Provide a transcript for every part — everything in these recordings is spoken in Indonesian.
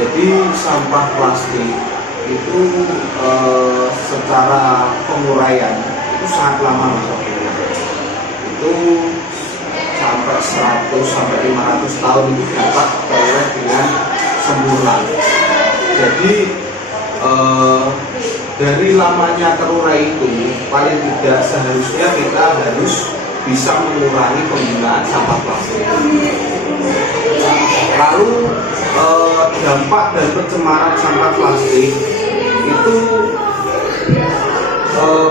Jadi sampah plastik itu secara penguraian itu sangat lama Mas Abdul. Itu sampai 100 sampai 500 tahun itu dapat terurai dengan sempurna. Jadi dari lamanya terurai itu paling tidak seharusnya kita harus bisa mengurangi penggunaan sampah plastik. Lalu dampak dan pencemaran sampah plastik itu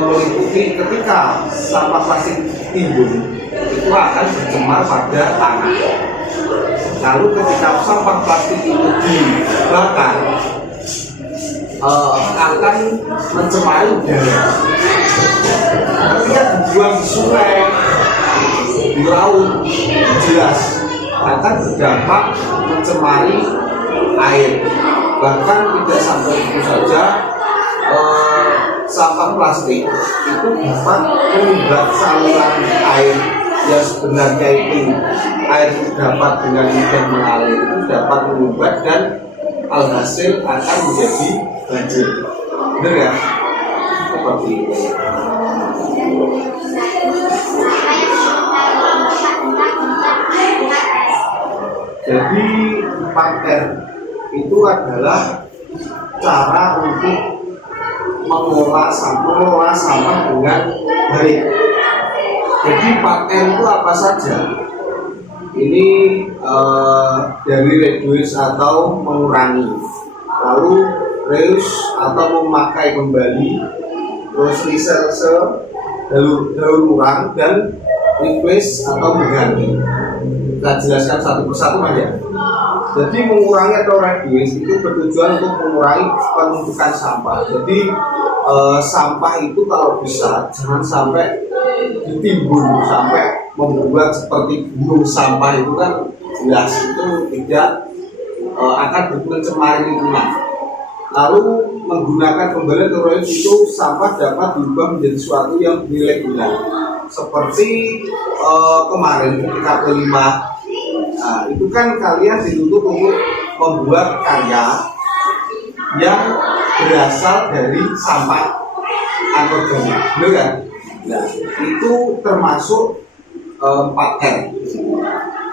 meliputi ketika sampah plastik timbul itu akan bercemar pada tanah. Lalu ketika sampah plastik itu dibakar akan mencemari udara. Ketika dibuang di sungai, di laut, jelas akan berdampak mencemari air. Bahkan tidak sampai itu saja, sampah plastik itu dapat mengubah saluran air yang sebenarnya itu air dapat dengan mudah mengalir, itu dapat mengubah dan alhasil akan menjadi banjir. Benar ya? Seperti itu. Jadi 4R itu adalah cara untuk mengolah sampah dengan baik. Jadi 4R itu apa saja? Ini dari reduce atau mengurangi, lalu reuse atau memakai kembali, terus recycle daur ulang, dan replace atau mengganti. Kita jelaskan satu persatu aja. Jadi mengurangi atau reduce itu bertujuan untuk mengurangi penumpukan sampah. Jadi sampah itu kalau bisa jangan sampai ditimbun sampai membuat seperti gunung sampah, itu kan jelas itu tidak akan mencemari lingkungan. Lalu menggunakan kembali atau reuse itu sampah dapat diubah menjadi sesuatu yang bernilai guna. Seperti kemarin ketika P5, nah, itu kan kalian dituntut untuk membuat karya yang berasal dari sampah anorganik, benar kan? Nah, itu termasuk 4R.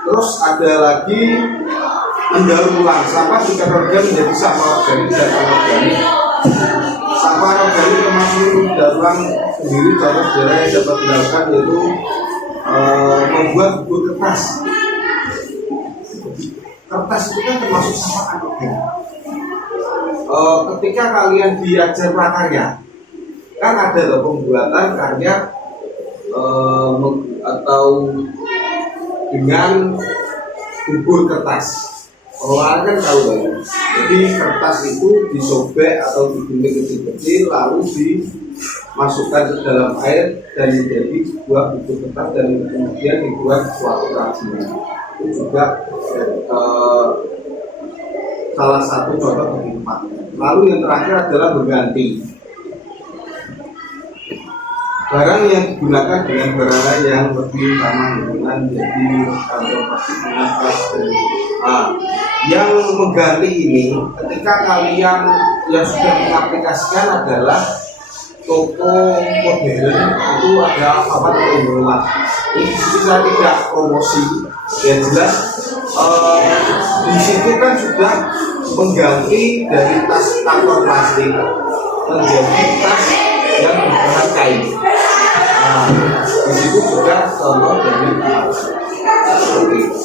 Terus ada lagi mendaur ulang, sampah juga terorganisir menjadi sampah organik dan anorganik. Sampah anorganik termasuk mendaur ulang sendiri. Contoh sederhana yang dapat dilakukan yaitu membuat buku kertas. Kertas itu kan termasuk sampah anorganik. Ketika kalian diajar prakarya, kan ada loh pembuatan karya atau dengan bubur kertas. Orang kan tahu ya. Jadi kertas itu disobek atau digunting kecil-kecil, lalu dimasukkan ke dalam air dan menjadi sebuah bubur kertas dan kemudian dibuat suatu kerajinan. Itu juga salah satu contoh kehidupan. Lalu yang terakhir adalah mengganti barang yang digunakan dengan barang yang lebih ramah lingkungan, jadi kantong plastik dengan plastik. Yang mengganti ini ketika kalian yang sudah mengaplikasikan adalah toko modern, itu ada apa rumah. Ini saya tidak promosi, yang jelas di situ kan sudah mengganti dari tas kantong plastik menjadi tas yang berbahan kain. Nah, di situ juga contoh dari seperti itu.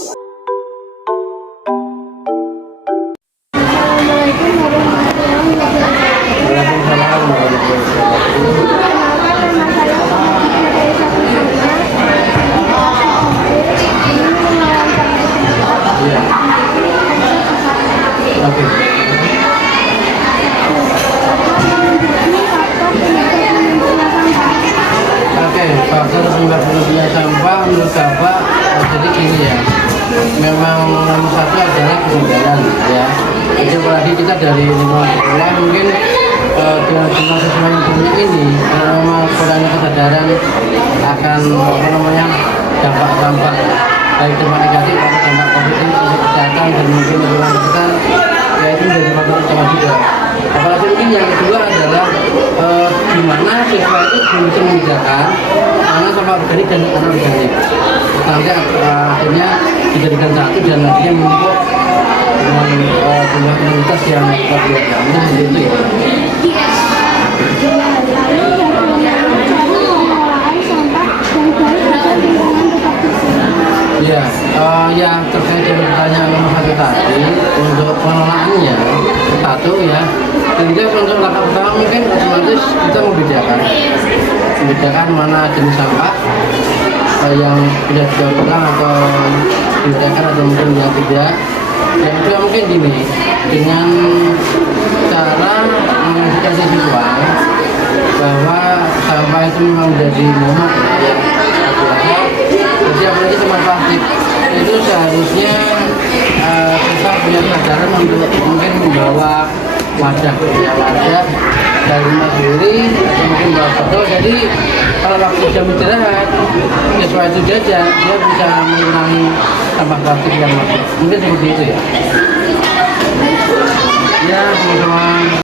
Faktor penyebab penumpukan sampah menurut Bapak jadi gini ya, memang nomor satu adalah kesadaran ya. Jadi apalagi kita dari lingkungan sekolah mungkin dengan jumlah siswa yang banyak ini, kalau memang kurangnya kesadaran akan dampak baik dampak negatif atau dampak positif untuk kesehatan dan mungkin lingkungan kita ya itu menjadi faktor utama juga. Apalagi mungkin yang kedua adalah di mana siswa itu belum bisa membedakan mana sampah organik dan anorganik. Nanti akhirnya dijadikan satu dan akhirnya menumpuk dengan jumlah komunitas yang luar biasa. Mungkin seperti itu ya. Ya, yang terkait dengan pertanyaan nomor satu tadi untuk pengelolaannya satu ya, tentunya untuk langkah pertama mungkin otomatis kita membedakan mana jenis sampah yang sudah didaur ulang atau diuraikan atau mungkin yang tidak. Yang kedua mungkin gini, dengan cara mengedukasi siswa bahwa sampah itu memang menjadi momok ya, jadi apalagi sampah plastik itu seharusnya kita punya kesadaran untuk mungkin membawa wadah dari rumah sendiri atau mungkin bawa botol. Jadi kalau waktu jam istirahat siswa itu jajan, dia bisa mengurangi sampah plastik yang masuk. Mungkin seperti itu ya. Ya, teman-teman.